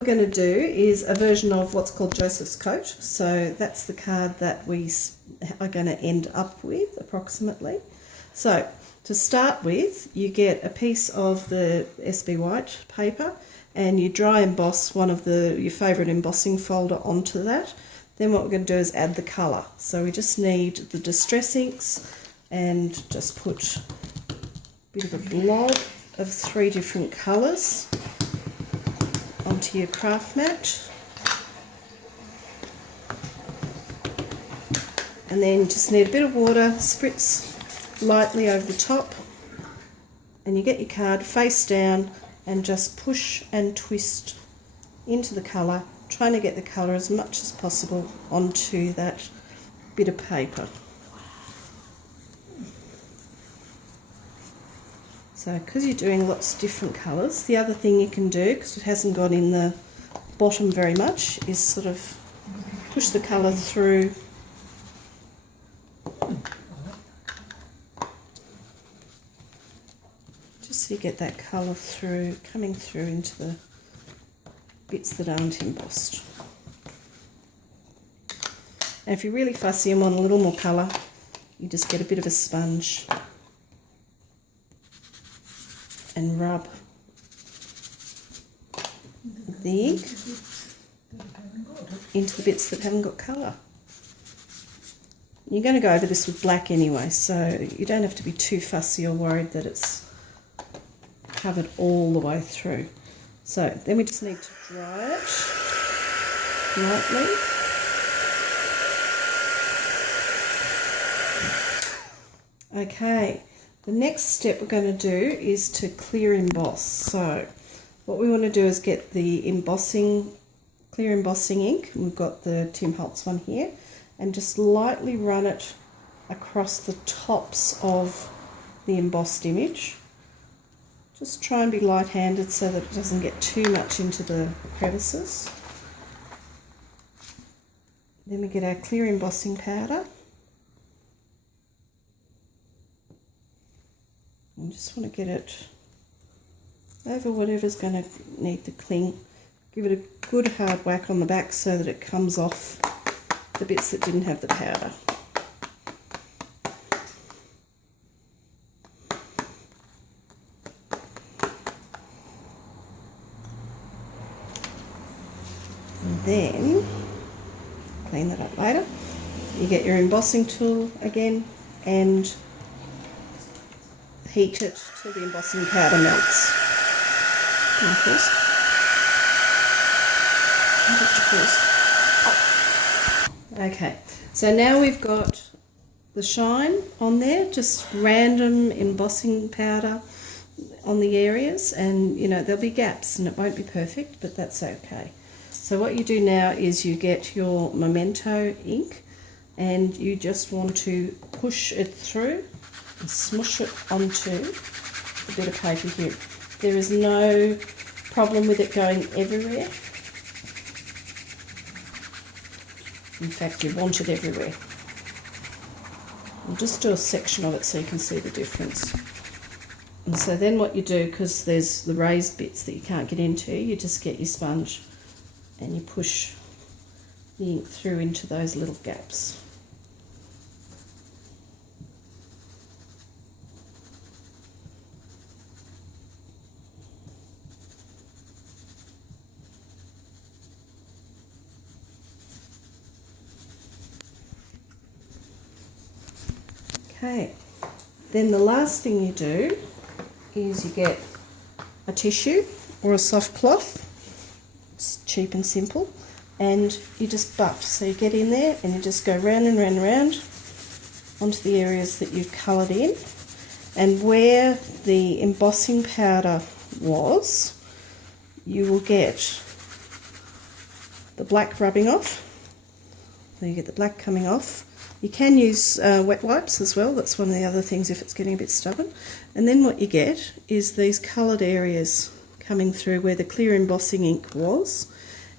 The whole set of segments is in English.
What we're going to do is a version of what's called Joseph's coat. So that's the card that we are going to end up with approximately. So to start with, you get a piece of the SB white paper and you dry emboss one of your favourite embossing folder onto that. Then what we're going to do is add the colour. So we just need the distress inks and just put a bit of a blob of 3 different colours onto your craft mat, and then just need a bit of water, spritz lightly over the top, and you get your card face down and just push and twist into the colour, trying to get the colour as much as possible onto that bit of paper. So because you're doing lots of different colours, the other thing you can do, because it hasn't got in the bottom very much, is sort of push the colour through just so you get that colour through, coming through into the bits that aren't embossed. And if you're really fussy and want a little more colour, you just get a bit of a sponge and rub the ink into the bits that haven't got colour. You're going to go over this with black anyway, so you don't have to be too fussy or worried that it's covered all the way through. So then we just need to dry it lightly. Okay. The next step we're going to do is to clear emboss. So what we want to do is get the clear embossing ink. We've got the Tim Holtz one here, and just lightly run it across the tops of the embossed image. Just try and be light-handed so that it doesn't get too much into the crevices. Then we get our clear embossing powder. I just want to get it over whatever's going to need to cling. Give it a good hard whack on the back so that it comes off the bits that didn't have the powder. And then clean that up later. You get your embossing tool again and heat it till the embossing powder melts. Okay, so now we've got the shine on there, just random embossing powder on the areas, and you know there'll be gaps and it won't be perfect, but that's okay. So what you do now is you get your memento ink and you just want to push it through and smush it onto a bit of paper here. There is no problem with it going everywhere. In fact, you want it everywhere. I'll just do a section of it so you can see the difference. And so then what you do, because there's the raised bits that you can't get into, you just get your sponge and you push the ink through into those little gaps. Okay, then the last thing you do is you get a tissue or a soft cloth. It's cheap and simple, and you just buff. So you get in there and you just go round and round and round onto the areas that you've coloured in, and where the embossing powder was, you will get the black rubbing off. So you get the black coming off. You can use wet wipes as well. That's one of the other things if it's getting a bit stubborn. And then what you get is these coloured areas coming through where the clear embossing ink was,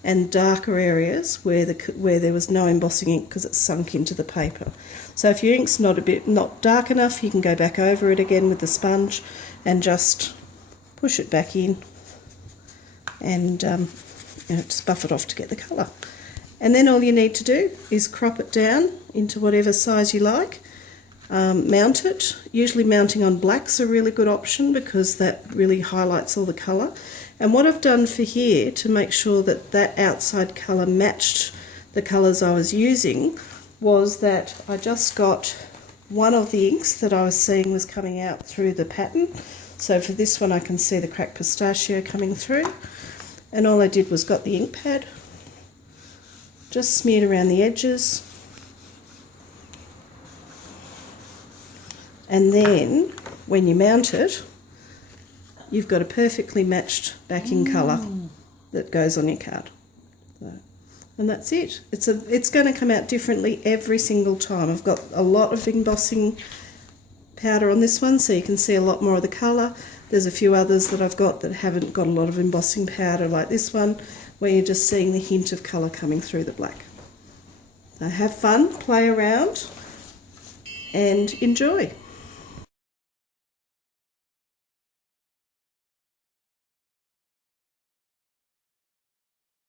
and darker areas where there was no embossing ink because it's sunk into the paper. So if your ink's not dark enough, you can go back over it again with the sponge and just push it back in, and just buff it off to get the colour. And then all you need to do is crop it down into whatever size you like. Mount it. Usually mounting on black's a really good option because that really highlights all the colour. And what I've done for here to make sure that that outside colour matched the colours I was using was that I just got one of the inks that I was seeing was coming out through the pattern. So for this one I can see the cracked pistachio coming through. And all I did was got the ink pad, just smeared around the edges. And then when you mount it, you've got a perfectly matched backing colour that goes on your card. So, and that's it. It's going to come out differently every single time. I've got a lot of embossing powder on this one, so you can see a lot more of the colour. There's a few others that I've got that haven't got a lot of embossing powder, like this one, where you're just seeing the hint of colour coming through the black. So have fun, play around, and enjoy.